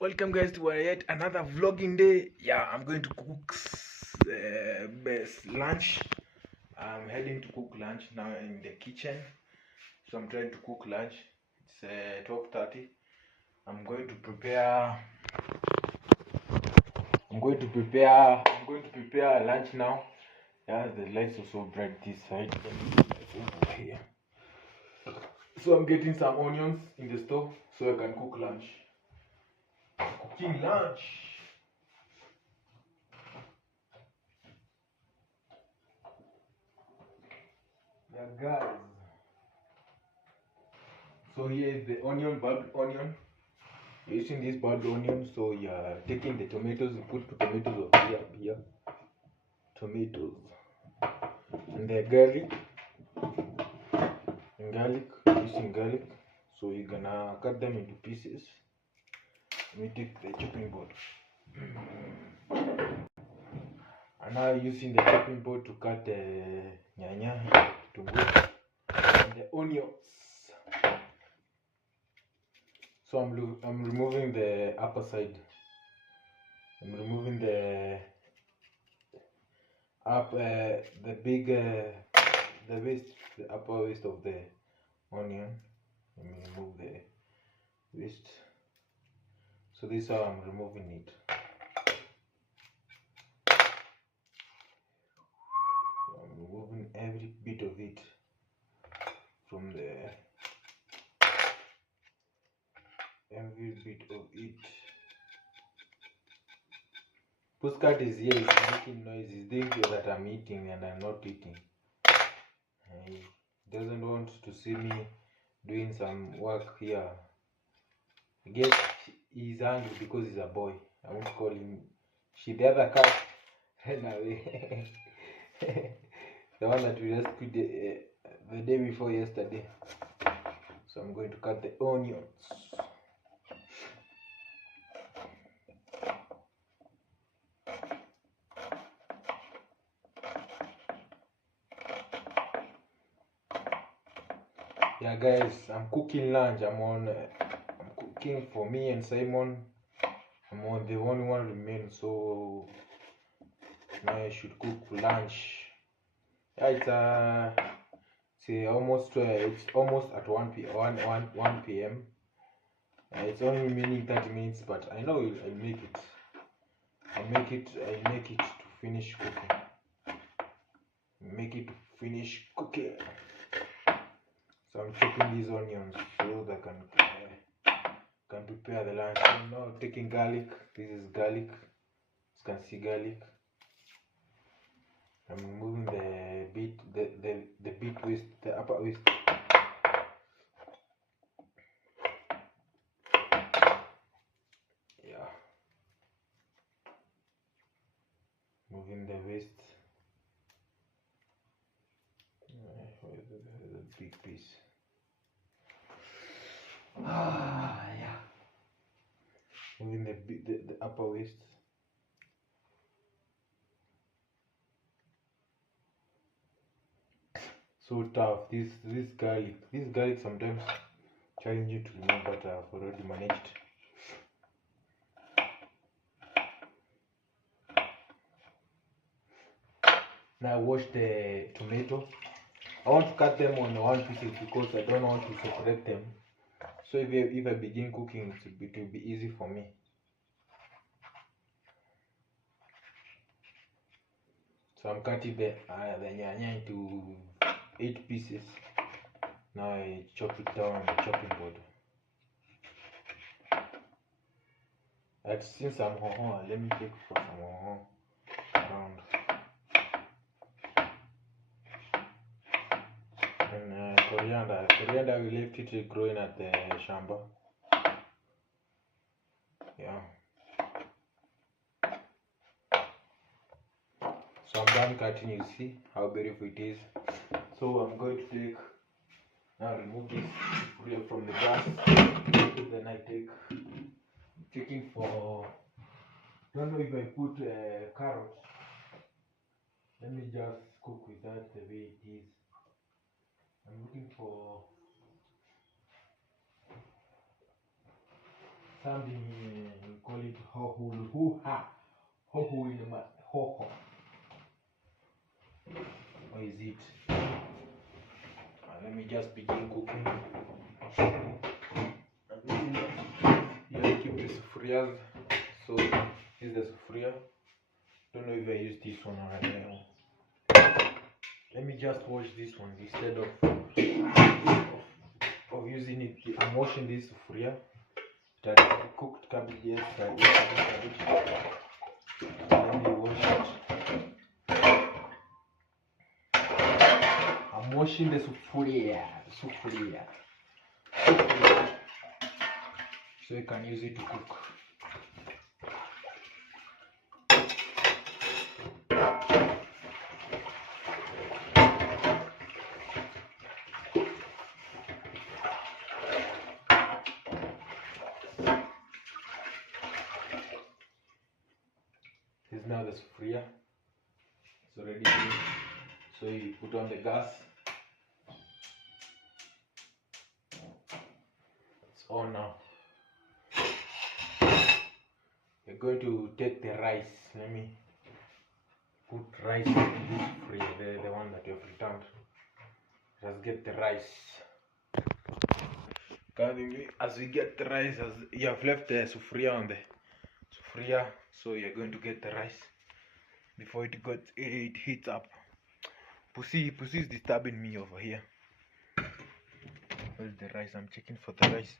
Welcome guys to yet another vlogging day. Yeah, I'm going to cook best lunch. I'm heading to cook lunch now in the kitchen. So I'm trying to cook lunch. It's 12:30. I'm going to prepare lunch now. Yeah, the lights are so bright this side. Over here. So I'm getting some onions in the stove so I can cook lunch. Cooking lunch. Yeah, guys. So here is the onion, bulbed onion. You're using this bulbed onion, so you're taking the tomatoes, you put tomatoes over here, tomatoes, and the garlic, using garlic. So you're gonna cut them into pieces. Let me take the chopping board. And now using the chopping board to cut the nyanya, kitunguu, and the onions. So I'm removing the upper side. I'm removing the the upper waist of the onion. Let me remove the waist. So this is how I'm removing it. So I'm removing every bit of it from the Puskat is here, he's making noise, he's thinking that I'm eating and I'm not eating. He doesn't want to see me doing some work here. I guess he's angry because he's a boy. I won't call him she. The other cat ran away. The one that we rescued the day before yesterday. So I'm going to cut the onions. Yeah, guys, I'm cooking lunch. I'm cooking for me and Simon. I'm on the only one remain, so now I should cook lunch. Yeah, it's almost at 1 p.m. It's only remaining 30 minutes, but I know I'll make it. I'll make it to finish cooking. Make it to finish cooking. So I'm chopping these onions so that I can prepare the lunch. I'm now taking garlic. This is garlic. You can see garlic. I'm removing the bit waist, the upper waist. Yeah. Moving the waist. The big piece. Yeah. Moving the upper waist. So tough. This garlic sometimes challenging to remove, but I've already managed. Now I wash the tomato. I want to cut them on one pieces because I don't want to separate them. So if I begin cooking, it will be easy for me. So I'm cutting the nyanya into 8 pieces. Now I chop it down on the chopping board. I've seen some hoho. Let me take for some hoho around. And coriander we left it growing at the shamba. Yeah. So I'm done cutting. You see how beautiful it is. So I'm going to remove this from the gas. Then I taking for. Don't know if I put carrots. Let me just cook with that the way it is. I'm looking for something here, we call it hoho in the hoho. Or is it? Let me just begin cooking. Here keep the sufriyas. So this is the sufriya. Don't know if I use this one or I don't. Let me just wash this one instead of using it. I'm washing this sufriya. That cooked cabbage, yes, I washed the cabbage. Let me wash it. I'm washing the sufriya. So you can use it to cook. This is now the sufriya. It's already clean. So you put on the gas. It's on now. We're going to take the rice. Let me put rice in this sufriya, the one that you have returned. Let's get the rice. As we get the rice, as you have left the sufriya on the sufriya, so you're going to get the rice before it heats up. Pussy is disturbing me over here. Where's the rice? I'm checking for the rice.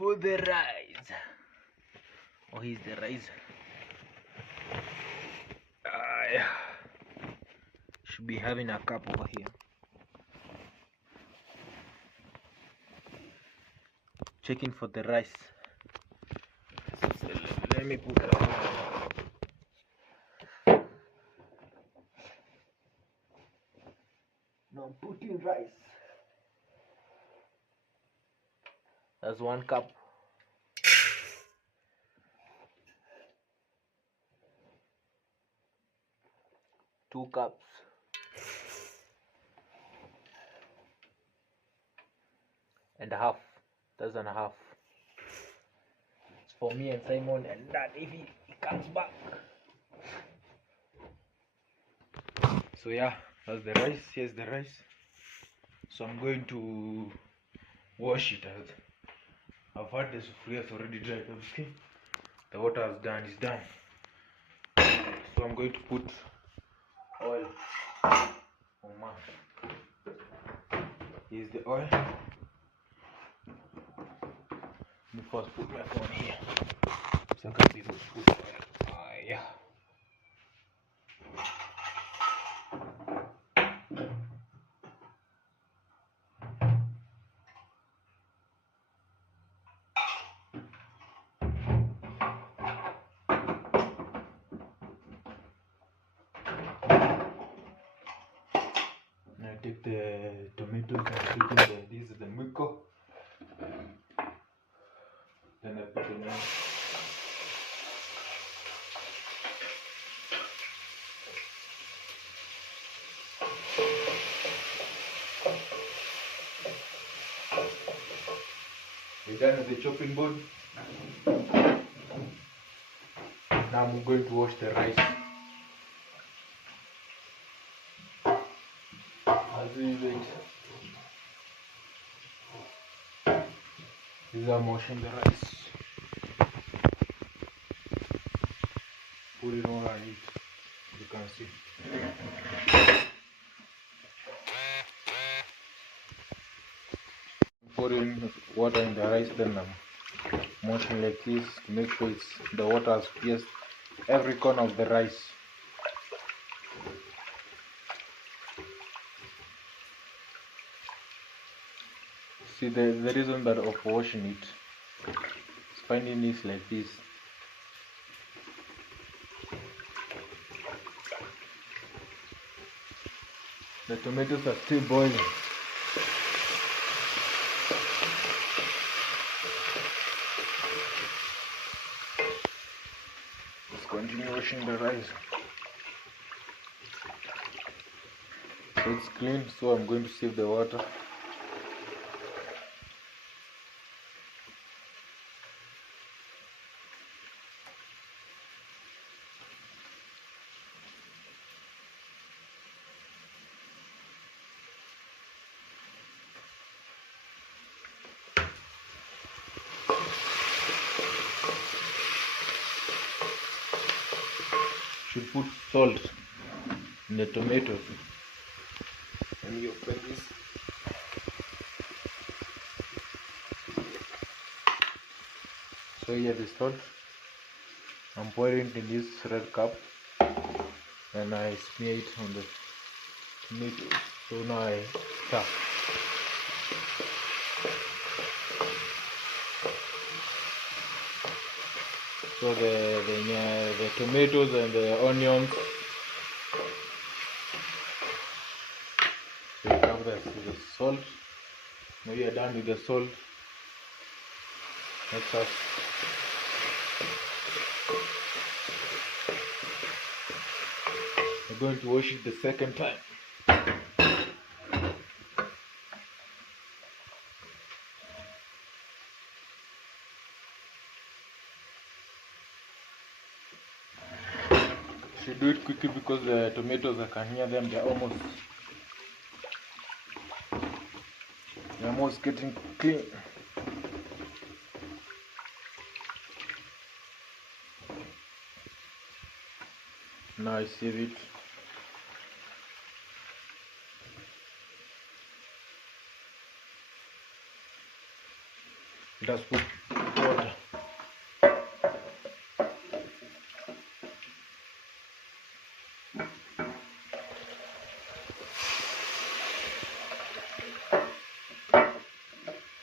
Oh, here's the rice. Yeah. Should be having a cup over here. Checking for the rice. So let me put it. Now I'm putting rice. That's 1 cup. 2 cups. And a half. That's and a half. It's for me and Simon and Dad if he comes back. So yeah, that's the rice. Here's the rice. So I'm going to wash it out. I've had the sufriya already dried. Okay, the water is done. So I'm going to put oil. Oh man, here's the oil. Let me first put my phone here so I can see who's put oil. Yeah. I take the tomatoes and put in this is the muiko. Then I put it in. We're done with the chopping board. Now I'm going to wash the rice. As we wait. This is I'm washing the rice. Put it on and eat. You can see. Pour in water in the rice, then I'm washing like this to make sure the water has pierced every corner of the rice. See, the reason that of washing it is finding this like this. The tomatoes are still boiling. Let's continue washing the rice. So it's clean, so I'm going to save the water. Should put salt in the tomatoes. Let me open this. So here the salt. I'm pouring it in this red cup and I smear it on the tomatoes. So now I stir. So the tomatoes and the onions. So you have the salt. Now you are done with the salt. Let's start. We're going to wash it the second time. Should do it quickly because the tomatoes, I can hear them, they're almost getting clean. Now I sieve it. Just put water.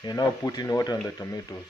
You're now putting water on the tomatoes.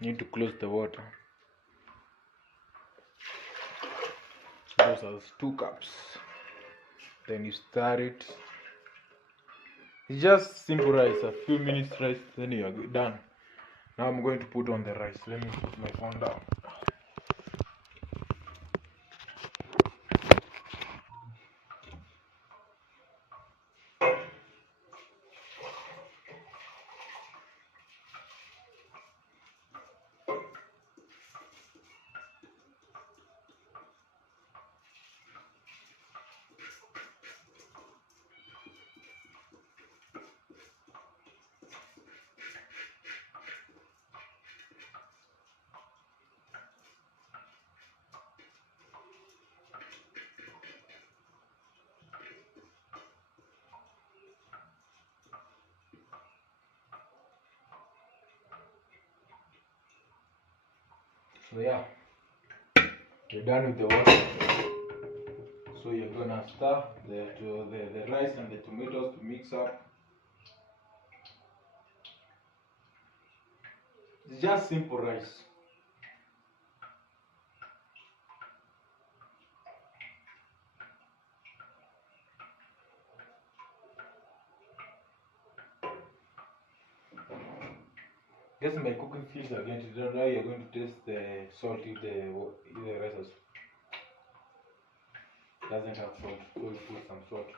Need to close the water. So those are 2 cups. Then you stir it. It's just simple rice, a few minutes rice, then you are done. Now I'm going to put on the rice. Let me put my phone down. So yeah, you're done with the water. So you're gonna stir the rice and the tomatoes to mix up. It's just simple rice. Guess my cooking skills are going to do. Now you're going to test the salt if the rice doesn't have salt. So you put some salt.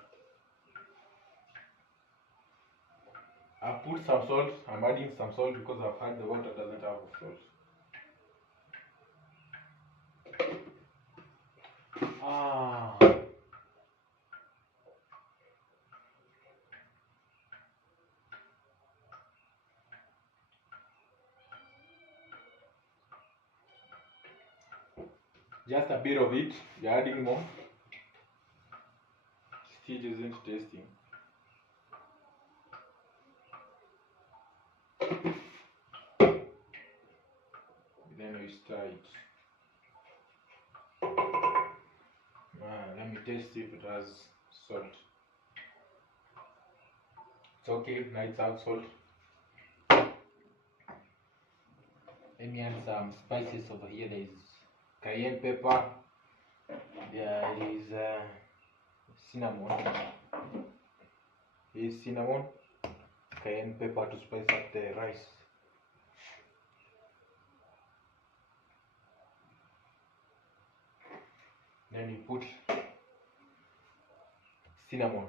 I put some salt. I'm adding some salt because I've heard the water doesn't have salt. Just a bit of it. You're adding more. Still isn't tasting. Then we stir it. Let me taste if it has salt. It's okay, now it's have salt. Let me add some spices over here. There is cayenne pepper. There is cinnamon. Here's cinnamon. cayenne pepper to spice up the rice. Then you put cinnamon.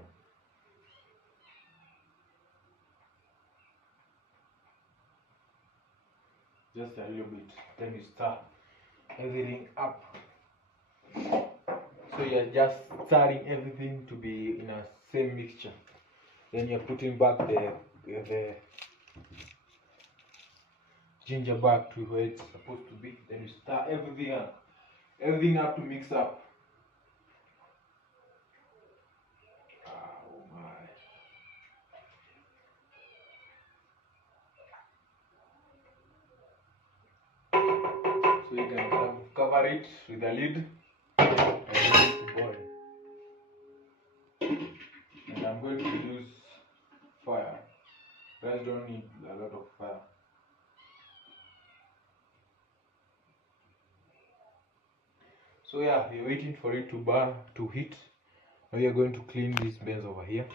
Just a little bit. Then you stir everything up. So you're just stirring everything to be in a same mixture. Then you're putting back the ginger back to where it's supposed to be. Then you stir everything up to mix up. Oh my. So you can cover it with a lid and let it boil. And I'm going to use fire. Rice don't need a lot of fire. So yeah, we're waiting for it to burn, to heat. Now we are going to clean these beans over here.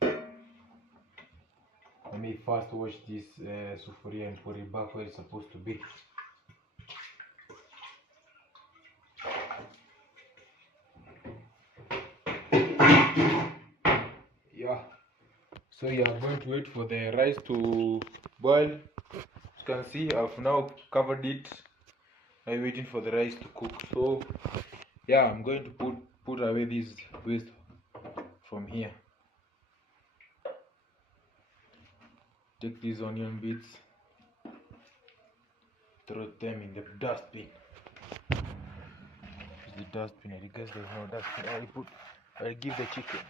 Let me first wash this sufuria and put it back where it's supposed to be. Yeah. So you are going to wait for the rice to boil. As you can see, I've now covered it. I'm waiting for the rice to cook. So yeah, I'm going to put away this waste from here. Take these onion bits, throw them in the dustbin. The dustbin, I guess there's no dustbin. I'll give the chicken.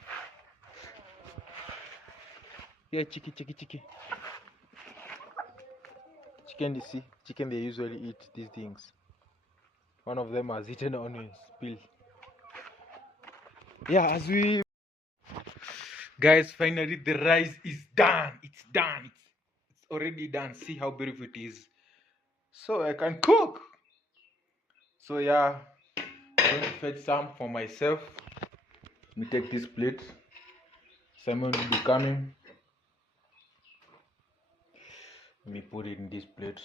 Yeah, chicken. Chicken, you see, chicken, they usually eat these things. One of them has eaten onions, spill. Yeah, as we... Guys, finally the rice is done. It's done. It's already done. See how beautiful it is. So I can cook. So yeah, I'm going to fetch some for myself. Let me take this plate. Simon will be coming. Let me put it in this plate.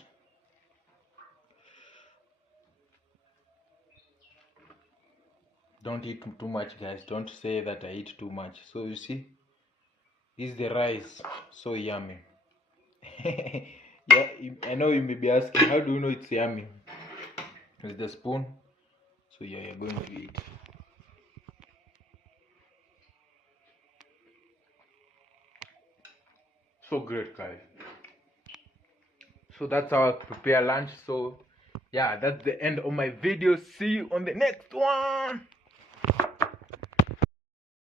Don't eat too much, guys. Don't say that I eat too much. So you see, this is the rice. So yummy. Yeah, I know you may be asking, how do you know it's yummy? With the spoon. So yeah, you're going to eat. So great, guys. So that's how I prepare lunch. So yeah, that's the end of my video. See you on the next one.